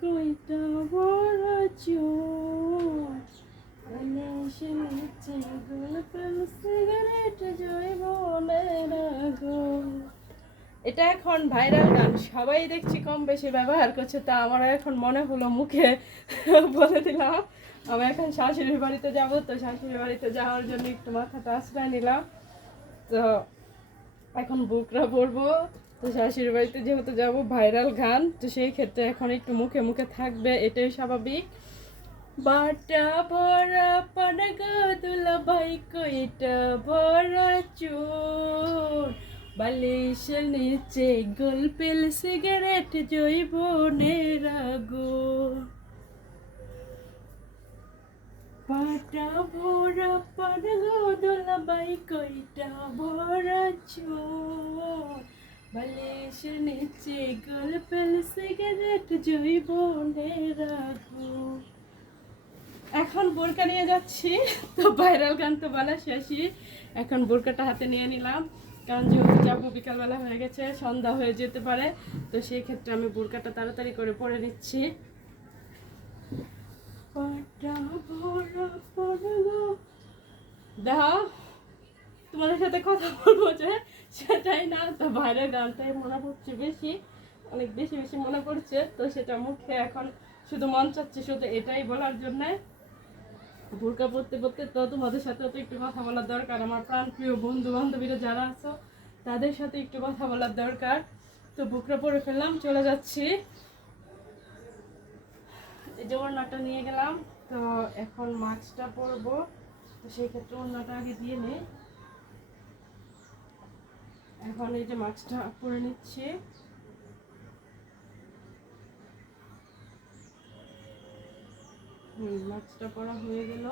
কইটা বড় চোর সে নিচে গোলপেল সিগারেট জৈবনের আগুন। এটা এখন ভাইরাল গান, সবাই দেখছি কম বেশি ব্যবহার করছে, তা আমার এখন মনে হলো মুখে বলে দিলাম। আমি এখন শাশুড়ির বাড়িতে যাব, তো শাশুড়ির বাড়িতে যাওয়ার জন্য একটু মাথাটা আশ্রয় নিলাম। তো এখন বুকরা পরবো, তো শাশুড়ির বাড়িতে যেহেতু যাব, ভাইরাল গান, তো সেই ক্ষেত্রে এখন একটু মুখে মুখে থাকবে, এটাই স্বাভাবিক। বাটা ভরা পানগা দুলাভাই কইটা ভরা চোর বালিশের নিচে গোলপেল সিগারেট জৈবনের আগুন। বাটা ভরা পানগা দুলাভাই কইটা ভরা চোর বালিশের নিচে গোলপেল সিগারেট জৈবনের আগুন। এখন বোরকা নিয়ে যাচ্ছি, তো ভাইরাল গান তো বলা শেষই। এখন বোরকাটা হাতে নিয়ে নিলাম, কারণ যেহেতু যাবো বিকালবেলা হয়ে গেছে, সন্ধ্যা হয়ে যেতে পারে, তো সেই ক্ষেত্রে আমি বোরকাটা তাড়াতাড়ি করে পরে নিচ্ছি। দেখো তোমাদের সাথে কথা বলবো যে সেটাই না, তো ভাইরাল গানটাই মনে পড়ছে বেশি, অনেক বেশি বেশি মনে পড়ছে, তো সেটা মুখে এখন শুধু মন চাচ্ছে শুধু এটাই বলার জন্য। বোরকা পড়তে পড়তে তো তোমাদের সাথেও তো একটু কথা বলার দরকার, আমার প্রাণপ্রিয় বন্ধু বান্ধবীরা যারা আছো তাদের সাথে একটু কথা বলার দরকার। তো বোরকা পরে ফেললাম, চলে যাচ্ছি। এই যে ওড়নাটা নিয়ে গেলাম, তো এখন মাস্কটা পরবো, তো সেই ক্ষেত্রে ওড়নাটা আগে দিয়ে নিই। এখন এই যে মাস্কটা পরে নিচ্ছি। মাস্কটা পরা হয়ে গেল।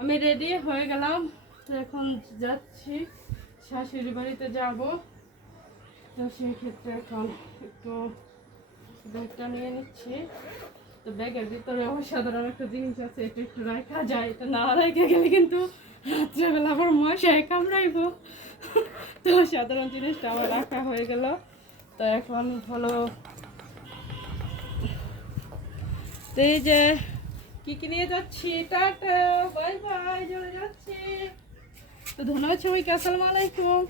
আমি রেডি হয়ে গেলাম, তো এখন যাচ্ছি শাশুড়ি বাড়িতে যাব, তো সেই ক্ষেত্রে এখন একটু ব্যাগটা নিয়ে নিচ্ছি। তো ব্যাগের ভিতরে অসাধারণ একটা জিনিস আছে, এটা একটু রাখা যায়, এটা না রেখে গেলে কিন্তু রাত্রেবেলা আবার মশায় কামড়াইব। তো সাধারণ জিনিসটা আমার রাখা হয়ে গেল। তো এখন হলো এই যে কি কি নিয়ে যাচ্ছি, টাটা বাই বাই, চলে যাচ্ছি। তো ধন্যবাদ সবাইকে, আসসালামু আলাইকুম।